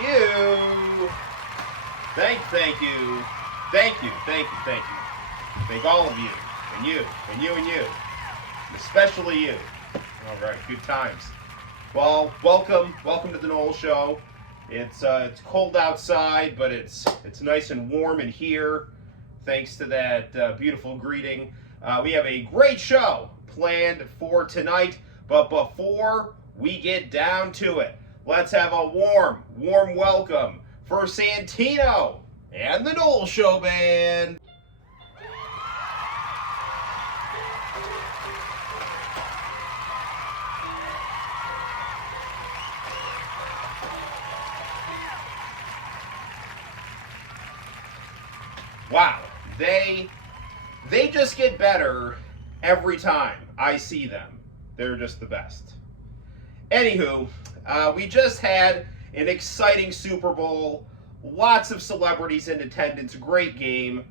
you. Thank you. Thank all of you. And you. Especially you. All right, good times. Well, welcome to the Noel Show. It's cold outside, but it's nice and warm in here. Thanks to that beautiful greeting. We have a great show planned for tonight, but before we get down to it, let's have a warm welcome for Santino and the Noel Show Band. Wow, they just get better every time I see them. They're just the best. Anywho, we just had an exciting Super Bowl. Lots of celebrities in attendance. Great game.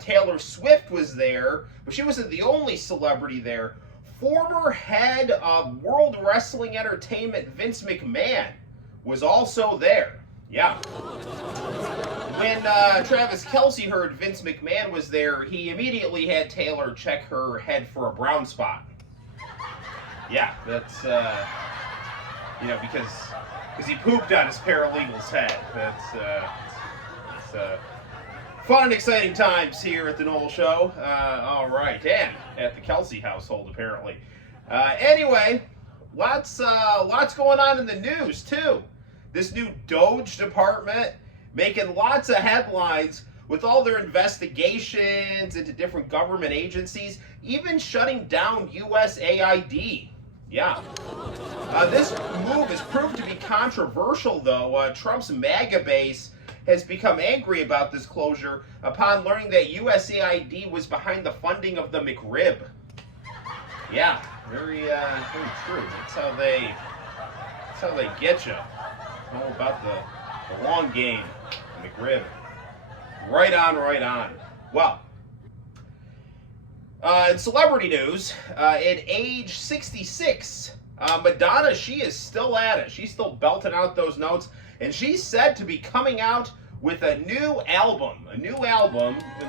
Taylor Swift was there, but she wasn't the only celebrity there. Former head of World Wrestling Entertainment Vince McMahon was also there. Yeah. When Travis Kelce heard Vince McMahon was there, he immediately had Taylor check her head for a brown spot. Yeah, that's, because he pooped on his paralegal's head. That's fun and exciting times here at the Noel Show. All right, and at the Kelce household, apparently. Anyway, lots going on in the news, too. This new Doge department making lots of headlines with all their investigations into different government agencies, even shutting down USAID. Yeah. This move has proved to be controversial, though. Trump's MAGA base has become angry about this closure upon learning that USAID was behind the funding of the McRib. Yeah, very true. That's how they get you. All about the long game, McRib. Right on. Well, in celebrity news, at age 66, Madonna, she is still at it. She's still belting out those notes, and she's said to be coming out with a new album. Even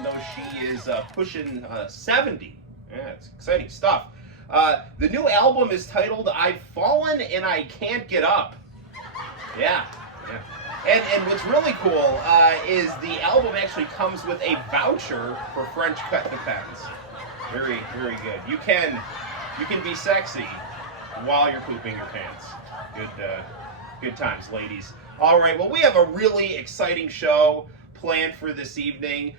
though she is pushing 70. Yeah, it's exciting stuff. The new album is titled "I've Fallen and I Can't Get Up." Yeah. And what's really cool is the album actually comes with a voucher for French cut depends. Very good. You can be sexy while you're pooping your pants. Good times, ladies. All right. Well, we have a really exciting show planned for this evening.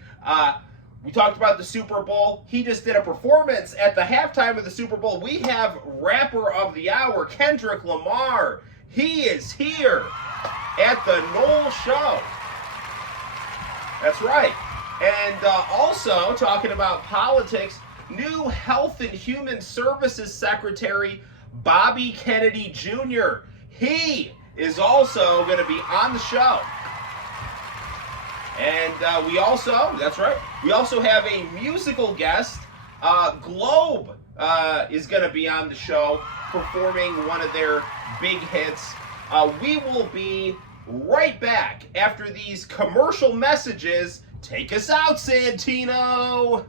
We talked about the Super Bowl. He just did a performance at the halftime of the Super Bowl. We have Rapper of the Hour, Kendrick Lamar. He is here at the Noel Show. That's right. And also, talking about politics, new Health and Human Services Secretary Bobby Kennedy Jr. He is also going to be on the show. And we also have a musical guest. Globe is going to be on the show performing one of their big hits. We will be right back after these commercial messages. Take us out, Santino!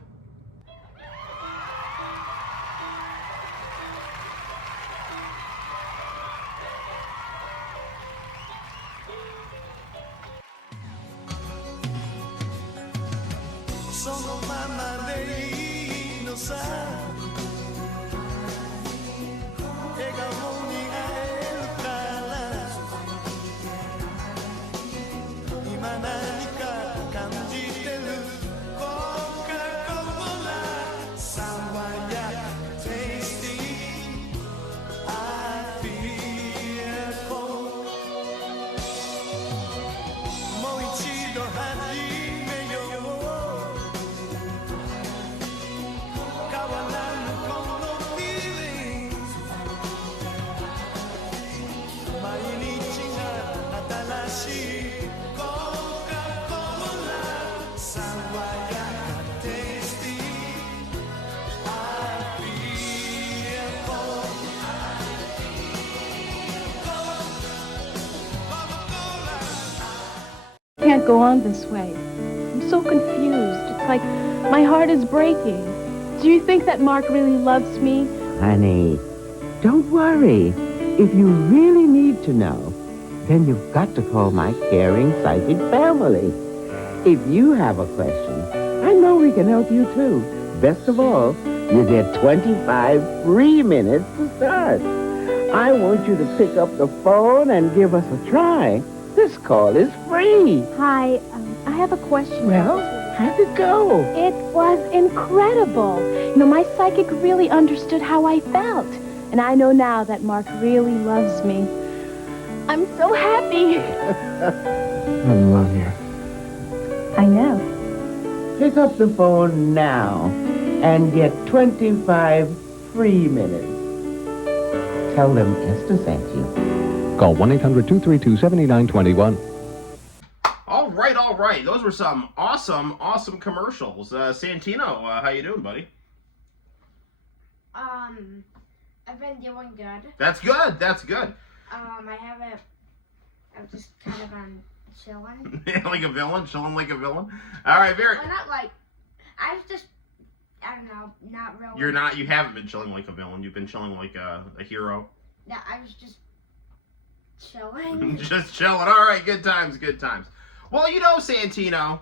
Sono mamma dei no sa can't go on this way. I'm so confused. It's like my heart is breaking. Do you think that Mark really loves me? Honey, don't worry. If you really need to know, then you've got to call my caring, psychic family. If you have a question, I know we can help you too. Best of all, you get 25 free minutes to start. I want you to pick up the phone and give us a try. This call is free. Hi, I have a question. Well, how'd it go? It was incredible. You know, my psychic really understood how I felt. And I know now that Mark really loves me. I'm so happy. I love you. I know. Pick up the phone now and get 25 free minutes. Tell them Esther sent you. Call 1-800-232-7921. All right. Those were some awesome commercials. Santino, how you doing, buddy? I've been doing good. That's good. I've just kind of been chilling. Like a villain, chilling like a villain. All right, very. Well, not like, I don't know, not really. You haven't been chilling like a villain. You've been chilling like a hero. No, I was just chilling. Just chilling. All right, good times. Well, you know, Santino,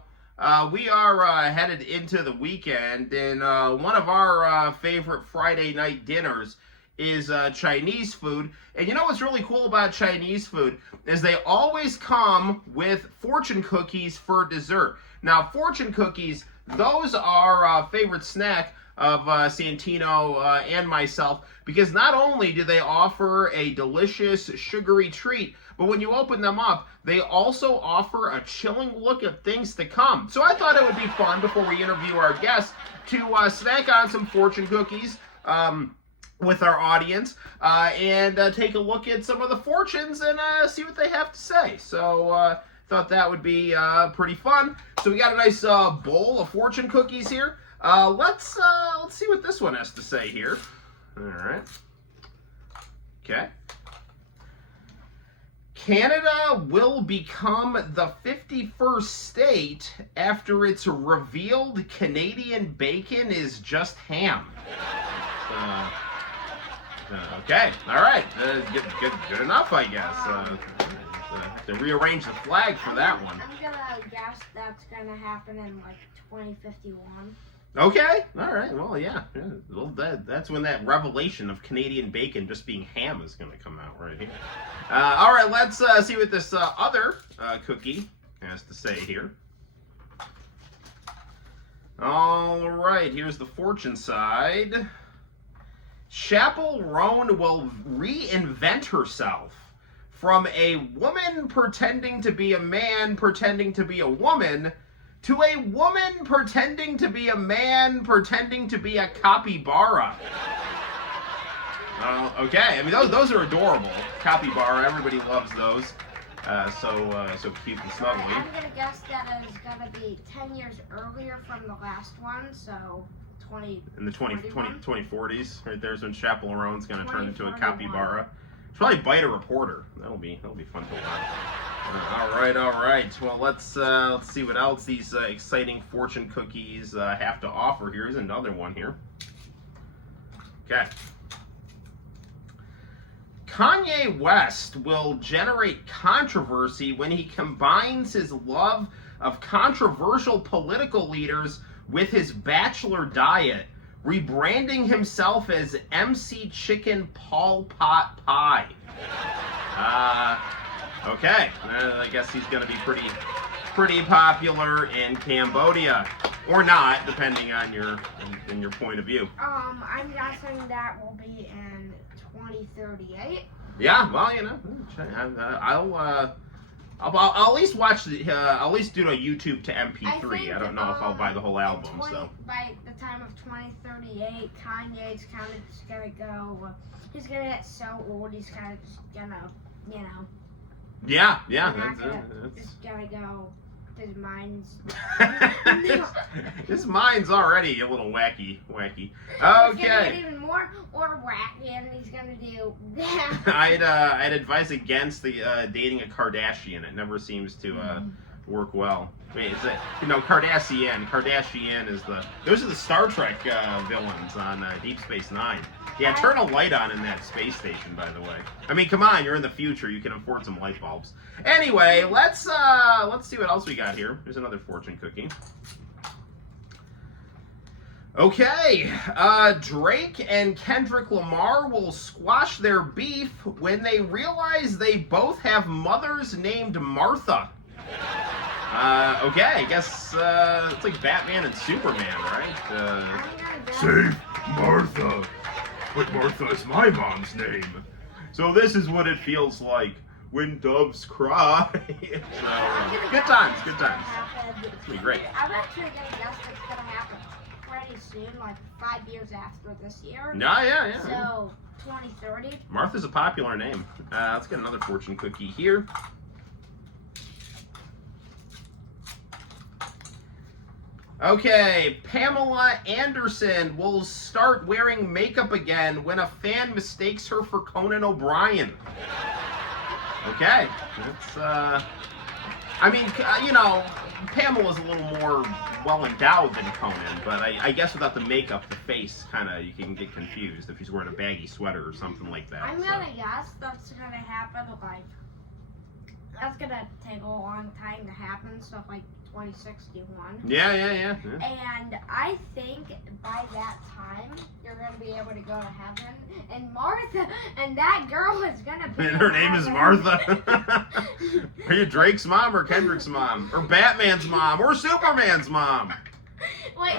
we are headed into the weekend, and one of our favorite Friday night dinners is Chinese food. And you know what's really cool about Chinese food is they always come with fortune cookies for dessert. Now, fortune cookies, those are a favorite snack of Santino and myself, because not only do they offer a delicious sugary treat, but when you open them up, they also offer a chilling look at things to come. So I thought it would be fun before we interview our guests to snack on some fortune cookies with our audience and take a look at some of the fortunes and see what they have to say. So thought that would be pretty fun. So we got a nice bowl of fortune cookies here. Let's see what this one has to say here. All right. Okay. Canada will become the 51st state after it's revealed Canadian bacon is just ham. Okay, all right, good enough, I guess. To rearrange the flag for that one. I'm gonna guess that's gonna happen in like 2051. Okay, all right, well, yeah. Well, that's when that revelation of Canadian bacon just being ham is gonna come out right here. All right, let's see what this other cookie has to say here. All right, here's the fortune side. Chapel Roan will reinvent herself from a woman pretending to be a man pretending to be a woman to a woman pretending to be a man pretending to be a capybara. Okay, I mean those are adorable. Capybara, everybody loves those. So cute and snuggly. I'm gonna guess that it's gonna be 10 years earlier from the last one, so 20. In the 2040s, right there's when Chapel Roan's going to turn into a capybara. It's probably bite a reporter. That'll be fun to watch. All right. Well, let's see what else these exciting fortune cookies have to offer. Here's another one here. Okay. Kanye West will generate controversy when he combines his love of controversial political leaders with his bachelor diet, rebranding himself as MC Chicken Paul Pot Pie. Okay, I guess he's going to be pretty popular in Cambodia, or not, depending on your point of view. I'm guessing that will be in 2038. Yeah, well, you know, I'll at least watch the. I'll at least do a YouTube to MP3. I don't know if I'll buy the whole album. So by the time of 2038, Kanye's kind of just gonna go. He's gonna get so old. He's kind of just gonna, you know. Yeah. Just gonna go. His mind's. His mind's already a little wacky. He's gonna get Okay. even more wacky, and he's gonna do that. I'd advise against the dating a Kardashian. It never seems to work well. Wait, is it, Kardashian. Kardashian is those are the Star Trek villains on Deep Space Nine. Yeah, turn a light on in that space station, by the way. I mean, come on, you're in the future. You can afford some light bulbs. Anyway, let's see what else we got here. Here's another fortune cookie. Okay, Drake and Kendrick Lamar will squash their beef when they realize they both have mothers named Martha. Okay, I guess it's like Batman and Superman, right? Save Martha. But Martha is my mom's name. So this is what it feels like when doves cry. So, good times, good times. It's gonna be great. I'm actually gonna guess it's gonna happen pretty soon, like 5 years after this year. Yeah. So 2030. Martha's a popular name. Let's get another fortune cookie here. Okay, Pamela Anderson will start wearing makeup again when a fan mistakes her for Conan O'Brien. Okay, that's, I mean, Pamela's a little more well-endowed than Conan, but I guess without the makeup, the face, you can get confused if she's wearing a baggy sweater or something like that. I'm gonna guess that's gonna happen, that's gonna take a long time to happen, so 2061. Yeah. And I think by that time, you're going to be able to go to heaven. And Martha, and that girl is going to be. And her name is Martha. Are you Drake's mom or Kendrick's mom? Or Batman's mom? Or Superman's mom? Wait,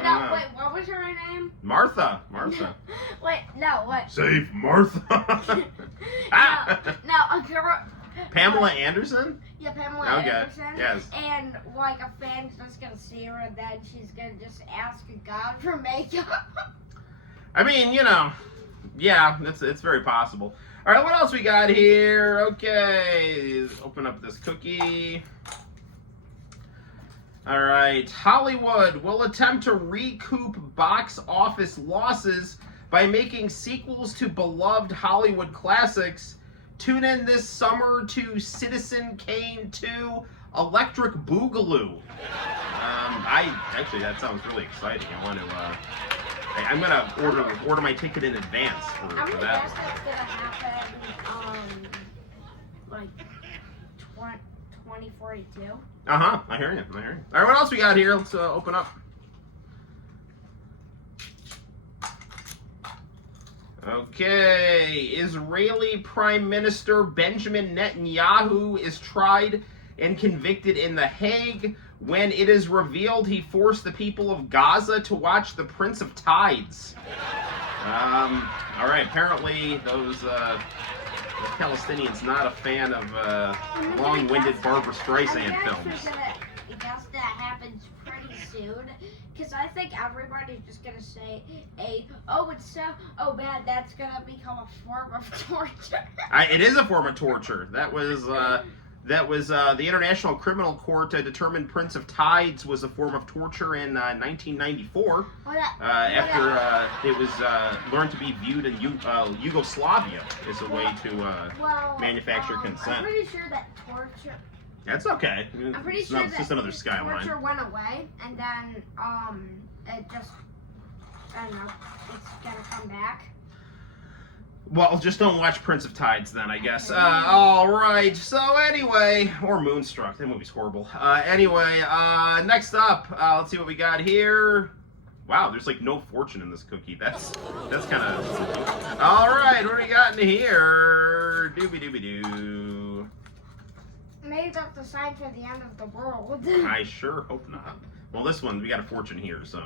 what was her name? Martha. Wait, Save Martha. No, a girl. Pamela Anderson? Yeah, Pamela Okay. Anderson. Yes. And a fan's just gonna see her, and then she's gonna just ask God for makeup. I mean, yeah, it's very possible. All right, what else we got here? Okay, let's open up this cookie. All right, Hollywood will attempt to recoup box office losses by making sequels to beloved Hollywood classics. Tune in this summer to Citizen Kane 2 Electric Boogaloo. Actually, that sounds really exciting. I'm gonna order my ticket in advance for I'm gonna that. guess that's gonna happen, 2042. I hear you. All right, what else we got here? Let's open up. Okay, Israeli Prime Minister Benjamin Netanyahu is tried and convicted in The Hague when it is revealed he forced the people of Gaza to watch The Prince of Tides. All right, apparently the Palestinians not a fan of long-winded Barbra Streisand films. I guess that happens pretty soon. Because I think everybody's just going to say, it's so bad, that's going to become a form of torture. It is a form of torture. That was the International Criminal Court determined Prince of Tides was a form of torture in 1994 after it was learned to be viewed in Yugoslavia as a way to manufacture consent. I'm pretty sure that torture... That's okay. I'm pretty it's sure it's just another skyline. Torture went away, and then it just, I don't know, it's gonna come back. Well, just don't watch Prince of Tides then, I guess. All right. So anyway, or Moonstruck. That movie's horrible. Anyway, next up, let's see what we got here. Wow, there's no fortune in this cookie. That's kind of. All right, what do we got in here? Doobie-doobie-doo. Maybe that's the sign for the end of the world. I sure hope not. Well, this one, we got a fortune here, so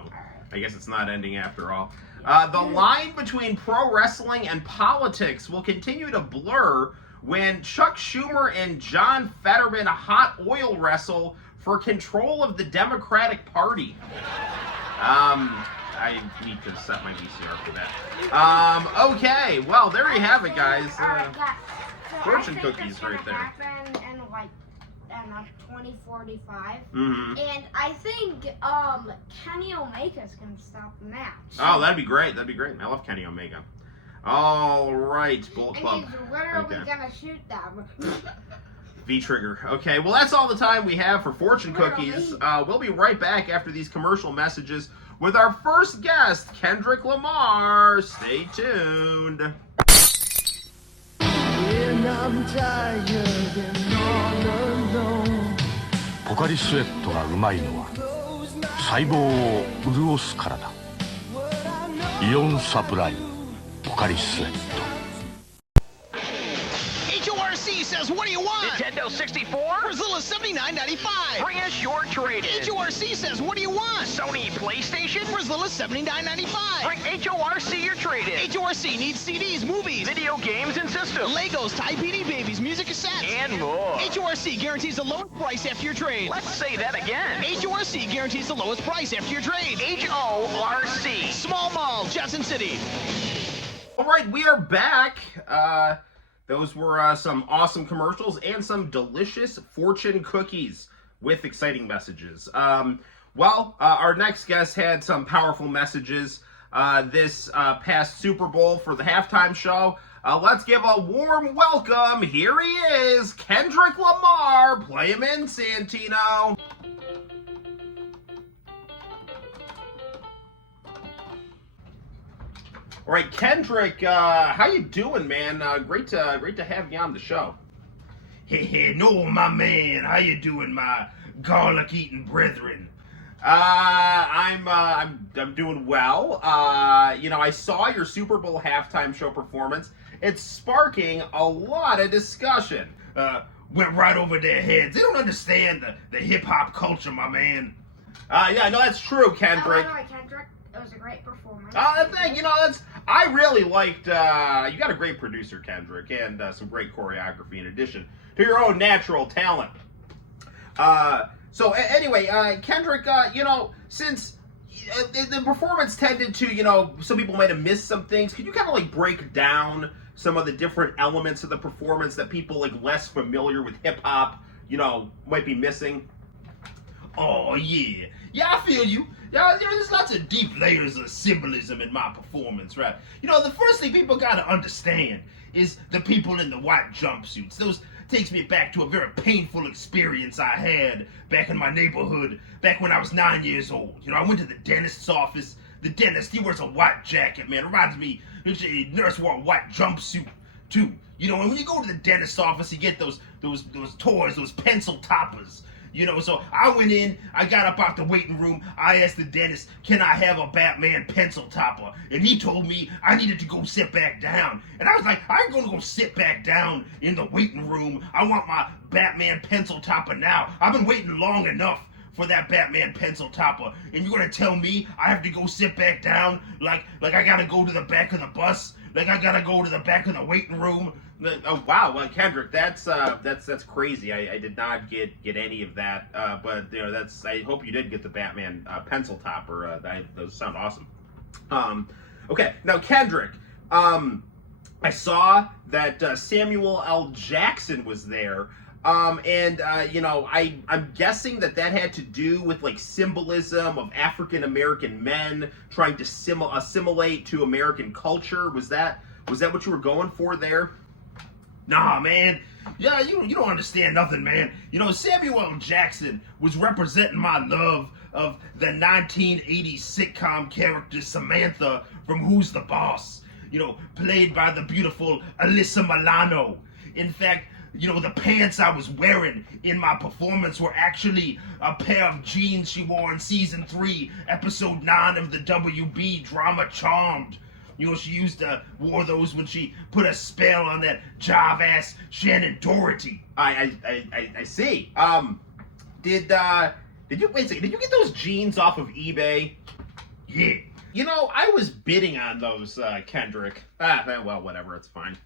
I guess it's not ending after all. The line between pro wrestling and politics will continue to blur when Chuck Schumer and John Fetterman hot oil wrestle for control of the Democratic Party. I need to set my VCR for that. Okay, well, there you have it, guys. Fortune cookies right there. Happen in 2045. Mm-hmm. And I think Kenny Omega's gonna stop the match. Oh, that'd be great. I love Kenny Omega. All right, Bullet Club. And he's literally gonna shoot them. V-Trigger. Okay, well, that's all the time we have for fortune cookies. We'll be right back after these commercial messages with our first guest, Kendrick Lamar. Stay tuned. When I'm tired and all alone, ポカリスエットがうまいのは細胞を潤すからだ。イオンサプライポカリスエット。HORC says, what do you want? Nintendo 64? Brazil is $79.95. Bring us your trade-in. HORC says, what do you want? Sony PlayStation? Brazil is $79.95. Bring HORC your trade-in. HORC needs CDs, movies, Video games and systems. Legos, Thai PD babies, music cassettes, And more. HORC guarantees the lowest price after your trade. Let's say that again. HORC guarantees the lowest price after your trade. HORC. Small Mall, Judson City. All right, we are back. Those were some awesome commercials and some delicious fortune cookies with exciting messages. Our next guest had some powerful messages this past Super Bowl for the halftime show. Let's give a warm welcome. Here he is, Kendrick Lamar. Play him in, Santino. All right, Kendrick, how you doing, man? Great to have you on the show. Hey, Noel, my man, how you doing, my garlic-eating brethren? I'm doing well. I saw your Super Bowl halftime show performance. It's sparking a lot of discussion. Went right over their heads. They don't understand the hip-hop culture, my man. Yeah, no, that's true, Kendrick. By the way, Kendrick, it was a great performance. I really liked, you got a great producer, Kendrick, and some great choreography in addition to your own natural talent. Anyway, Kendrick, since the performance tended to, some people might have missed some things, could you kind of like break down some of the different elements of the performance that people like less familiar with hip-hop, might be missing? Oh, yeah. Yeah, I feel you. Yeah, there's lots of deep layers of symbolism in my performance, right? The first thing people gotta understand is the people in the white jumpsuits. Those takes me back to a very painful experience I had back in my neighborhood, back when I was 9 years old. I went to the dentist's office. The dentist, he wears a white jacket, man. It reminds me, the nurse wore a white jumpsuit, too. And when you go to the dentist's office, you get those toys, those pencil toppers. So I went in, I got up out the waiting room, I asked the dentist, can I have a Batman pencil topper? And he told me I needed to go sit back down. And I was like, I ain't gonna go sit back down in the waiting room. I want my Batman pencil topper now. I've been waiting long enough for that Batman pencil topper. And you're gonna tell me I have to go sit back down like I gotta go to the back of the bus? Like I gotta go to the back of the waiting room? Oh wow, well, Kendrick, that's crazy. I did not get any of that, but I hope you did get the Batman pencil topper. Those sound awesome. Okay, now Kendrick, I saw that Samuel L. Jackson was there, and I'm guessing that had to do with like symbolism of African American men trying to assimilate to American culture. Was that what you were going for there? Nah, man. Yeah, you don't understand nothing, man. Samuel L. Jackson was representing my love of the 1980s sitcom character Samantha from Who's the Boss? Played by the beautiful Alyssa Milano. In fact, the pants I was wearing in my performance were actually a pair of jeans she wore in season 3, episode 9 of the WB drama Charmed. She wore those when she put a spell on that jive-ass Shannon Doherty. I see. Did you get those jeans off of eBay? Yeah. I was bidding on those, Kendrick. Well, whatever, it's fine.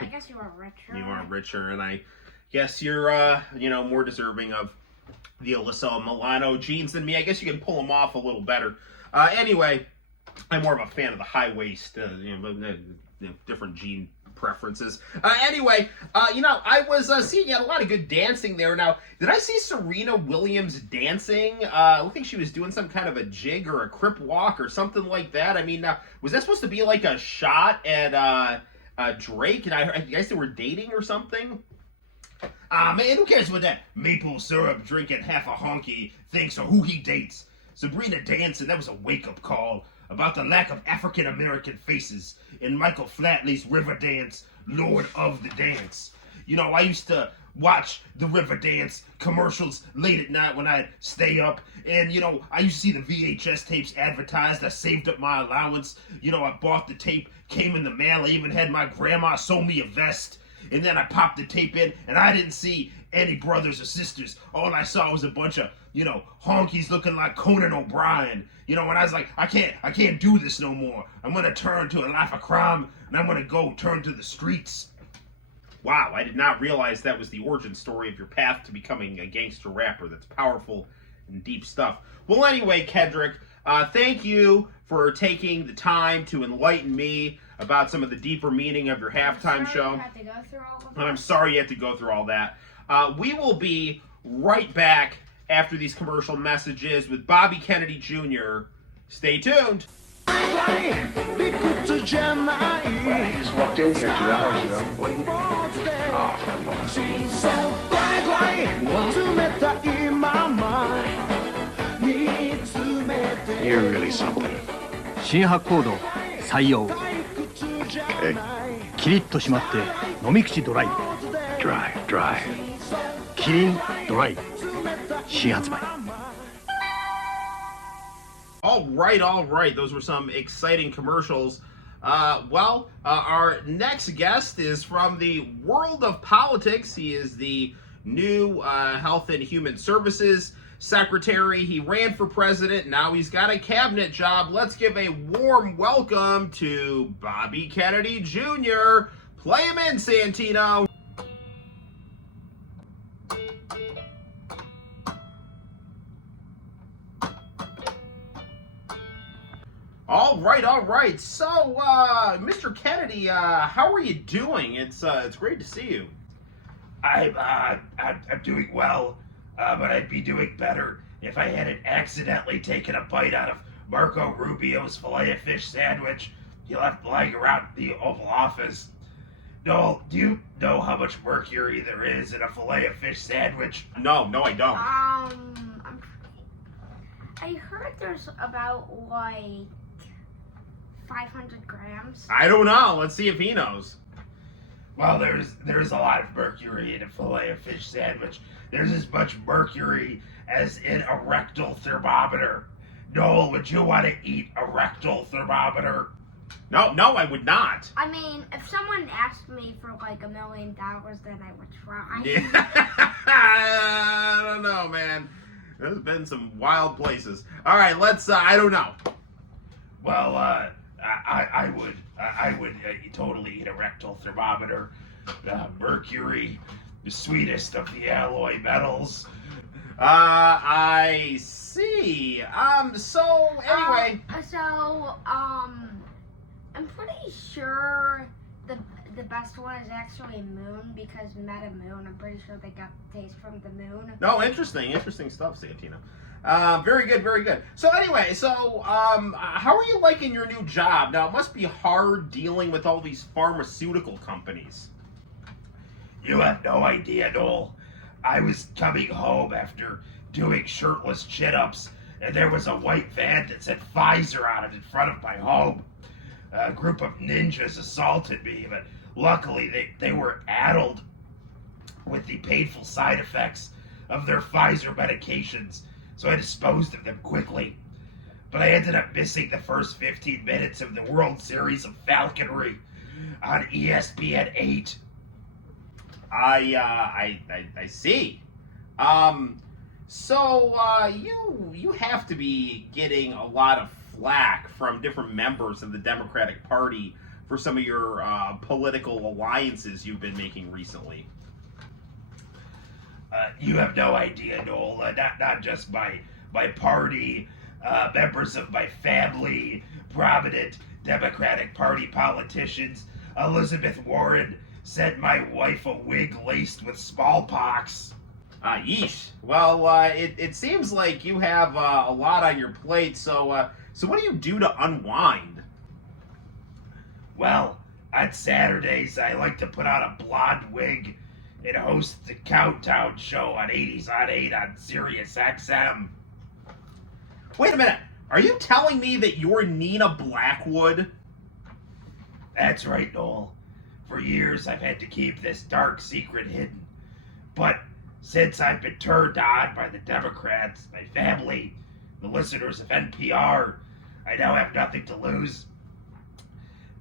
I guess you are richer. You are richer, and I guess you're, more deserving of the Alyssa Milano jeans than me. I guess you can pull them off a little better. Anyway, I'm more of a fan of the high waist, different jean preferences. Anyway, I was seeing you had a lot of good dancing there. Now, did I see Serena Williams dancing? I think she was doing some kind of a jig or a crip walk or something like that. I mean, was that supposed to be like a shot at Drake? And I guess they were dating or something? Man, who cares what that maple syrup drinking half a honky thinks or who he dates? Sabrina dancing, that was a wake-up call about the lack of African-American faces in Michael Flatley's Riverdance, Lord of the Dance. You know, I used to watch the Riverdance commercials late at night when I'd stay up. And, you know, I used to see the VHS tapes advertised. I saved up my allowance. You know, I bought the tape, came in the mail. I even had my grandma sew me a vest. And then I popped the tape in, and I didn't see any brothers or sisters. All I saw was a bunch of, you know, honkies looking like Conan O'Brien. You know, and I was like, I can't do this no more. I'm going to turn to a life of crime, and I'm going to go turn to the streets. Wow, I did not realize that was the origin story of your path to becoming a gangster rapper. That's powerful and deep stuff. Well, anyway, Kendrick, thank you for taking the time to enlighten me about some of the deeper meaning of your halftime show. You had to go through all of And I'm sorry you had to go through all that. We will be right back after these commercial messages with Bobby Kennedy Jr. Stay tuned. I just walked in here 2 hours ago. You're really something. 新発行度採用 Okay. キリッと締まって飲み口ドライ Dry. キリンドライ新発売 All right. Those were some exciting commercials. Our next guest is from the world of politics. He is the new Health and Human Services Secretary. He ran for president. Now he's got a cabinet job. Let's give a warm welcome to Bobby Kennedy Jr. Play him in, Santino. All right. So, Mr. Kennedy, how are you doing? It's great to see you. I'm doing well, but I'd be doing better if I hadn't accidentally taken a bite out of Marco Rubio's filet-o-fish sandwich he left lying around the Oval Office. Noel, do you know how much mercury there is in a filet-o-fish sandwich? No, I don't. I heard there's about like 500 grams. I don't know. Let's see if he knows. Well, there's a lot of mercury in a filet-o-fish sandwich. There's as much mercury as in a rectal thermometer. Noel, would you want to eat a rectal thermometer? No, I would not. I mean, if someone asked me for like $1 million, then I would try. Yeah. I don't know, man. There's been some wild places. All right, let's. I don't know. Well, I would totally eat a rectal thermometer. Mercury, the sweetest of the alloy metals. I see. So anyway. I'm pretty sure the best one is actually Moon, because Meta Moon, I'm pretty sure they got the taste from the moon. No, interesting stuff, Santino. Very good. So anyway, how are you liking your new job? Now, it must be hard dealing with all these pharmaceutical companies. You have no idea, Noel. I was coming home after doing shirtless chin-ups, and there was a white van that said Pfizer on it in front of my home. A group of ninjas assaulted me, but luckily they were addled with the painful side effects of their Pfizer medications, so I disposed of them quickly. But I ended up missing the first 15 minutes of the World Series of Falconry on ESPN 8. I see. You have to be getting a lot of flack from different members of the Democratic Party for some of your political alliances you've been making recently. You have no idea, Noel. Not just my party, members of my family, prominent Democratic Party politicians. Elizabeth Warren sent my wife a wig laced with smallpox. Yeesh. Well, it seems like you have a lot on your plate, so what do you do to unwind? Well, on Saturdays, I like to put on a blonde wig and hosts the Countdown Show on 80s on 8 on Sirius XM. Wait a minute. Are you telling me that you're Nina Blackwood? That's right, Noel. For years, I've had to keep this dark secret hidden. But since I've been turned on by the Democrats, my family, the listeners of NPR, I now have nothing to lose.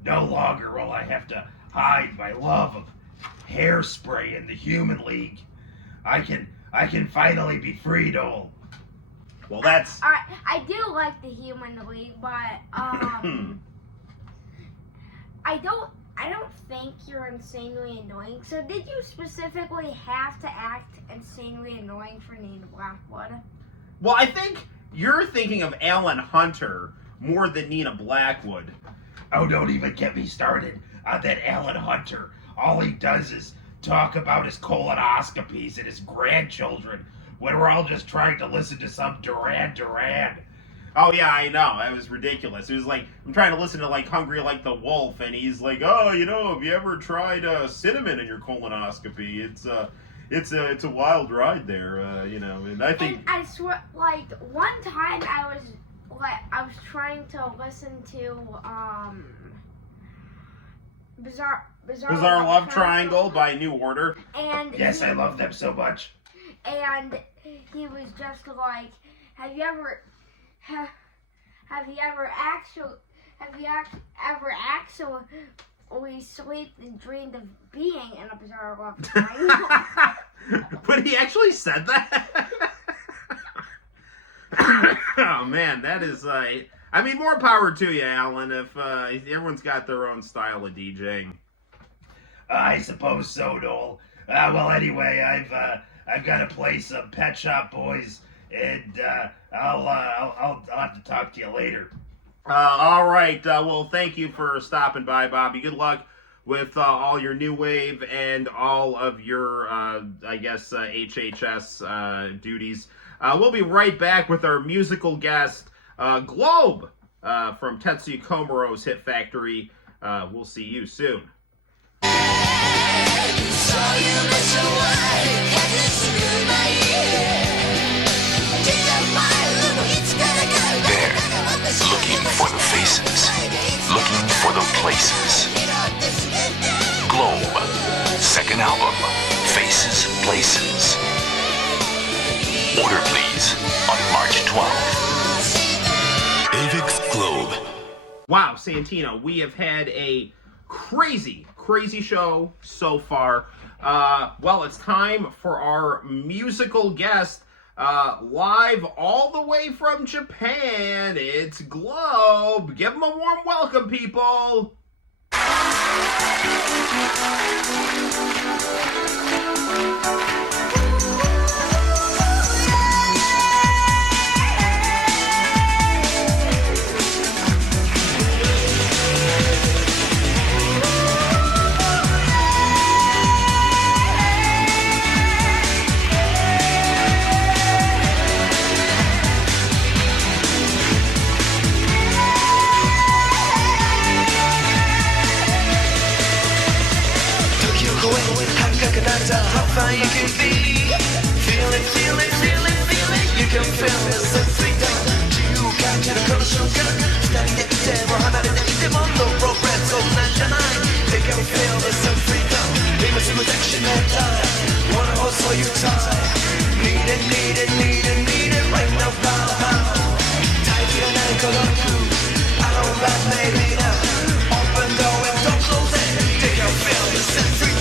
No longer will I have to hide my love of hairspray in the Human League. I can finally be free, Noel. Well, that's... I do like the Human League, but I don't think you're insanely annoying. So did you specifically have to act insanely annoying for Nina Blackwood? Well, I think you're thinking of Alan Hunter more than Nina Blackwood. Oh, don't even get me started on that Alan Hunter. All he does is talk about his colonoscopies and his grandchildren when we're all just trying to listen to some Duran Duran. Oh, yeah, I know. That was ridiculous. It was like, I'm trying to listen to, like, Hungry Like the Wolf, and he's like, oh, you know, have you ever tried cinnamon in your colonoscopy? It's a wild ride there, you know, and I think... And I swear, like, one time I was trying to listen to, Bizarre Love Triangle by New Order. And yes, I love them so much. And he was just like, have you ever actually slept and dreamed of being in a Bizarre Love Triangle? But he actually said that? Oh, man, that is, I mean, more power to you, Alan, if everyone's got their own style of DJing. I suppose so, Noel. Well, anyway, I've got to play some Pet Shop Boys, and I'll have to talk to you later. All right. Well, thank you for stopping by, Bobby. Good luck with all your new wave and all of your, HHS duties. We'll be right back with our musical guest, Globe, from Tetsuya Komoro's Hit Factory. We'll see you soon. Looking for the faces, looking for the places. Globe, second album, Faces, Places. Order please on March 12th. Avix Globe. Wow, Santino, we have had a crazy show so far. Well, it's time for our musical guest. Live all the way from Japan, it's Globe. Give him a warm welcome, people. How far you can be. Feel it, feel it, feel it, feel it. You can feel the sense of freedom. 自由感じるこの瞬間。二人でいても離れていても No progress そんなんじゃない。They can feel the sense of freedom. 今すぐ抱きしめたい。Wanna hold so you tight. Need it, need it, need it, need it right now, now. 待機がない孤独。I don't rap maybe now. Open door and don't close it. They can feel the sense of freedom.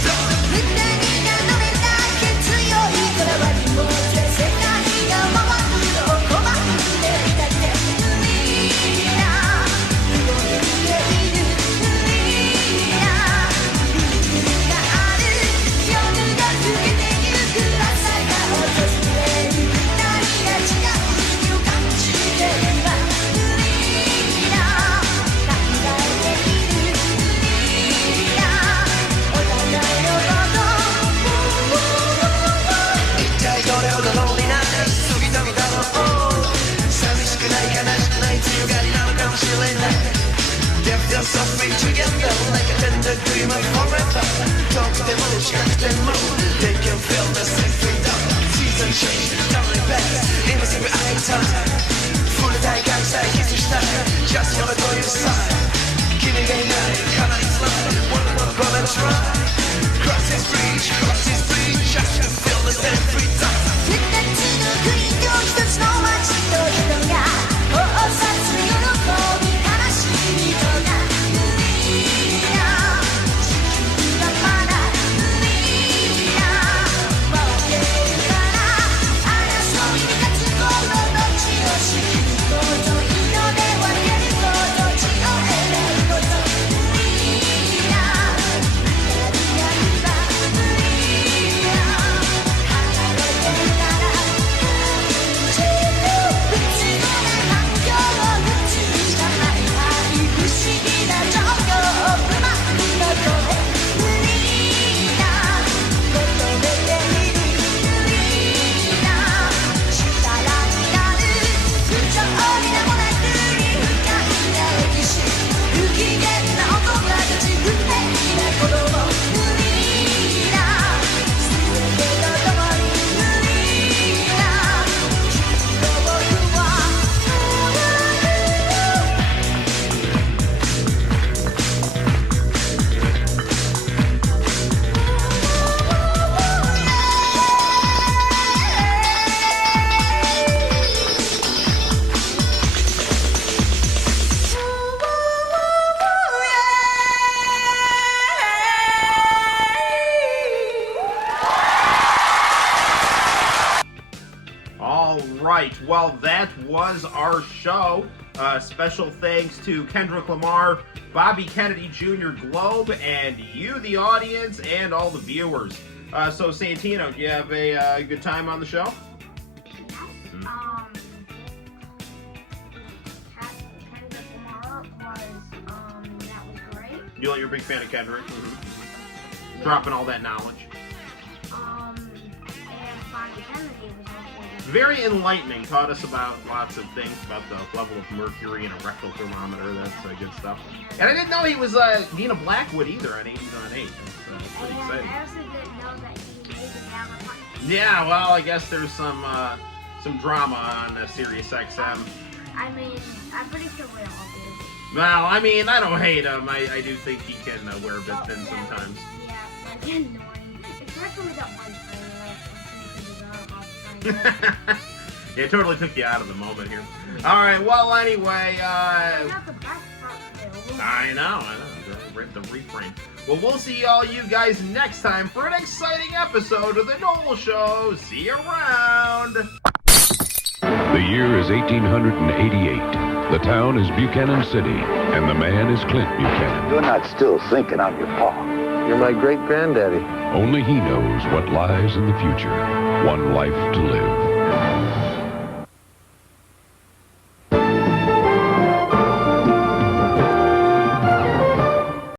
近くても time. Full day gang say kiss you snap, just never go your side. Give me a night, come on slide, one romance ride. Cross this bridge, just to feel the same free time. 二つの国と一つの街と人が交差する喜び悲しみとが無理な地球はまだ無理なわけから争いに勝つ者の血を知ること色で分けること血を選ぶこと無理なやるやるは無理な離れてるなら普通の環境を普通じゃない不思議な状況不満の声無理な求めている無理な力になる不条理なもなくに深いな歴史不機嫌な大人たち不平な子供無理な全てと共に無理なきっと僕はAll right, well, that was our show. Special thanks to Kendrick Lamar, Bobby Kennedy Jr. Globe, and you, the audience, and all the viewers. So, Santino, do you have a good time on the show? Kendrick Lamar that was great. You're a big fan of Kendrick? Mm-hmm. Dropping all that knowledge. And Bobby Kennedy was also good. Very enlightening. Taught us about lots of things, about the level of mercury in a rectal thermometer. That's good stuff. And I didn't know he was Nina Blackwood either on 8 on 8. That's pretty exciting. I also didn't know that he made an avatar. Yeah, well, I guess there's some drama on Sirius XM. I mean, I'm pretty sure we all do. Well, I mean, I don't hate him. I do think he can wear a bit thin sometimes. Yeah, like annoying. Especially that one trailer. It totally took you out of the moment here. All right, well, anyway, Not the best part, though. I know, the refrain. Well, we'll see all you guys next time for an exciting episode of The Noel Show. See you around. The year is 1888. The town is Buchanan City, and the man is Clint Buchanan. You're not still thinking I'm your pa. You're my great-granddaddy. Only he knows what lies in the future. One life to live.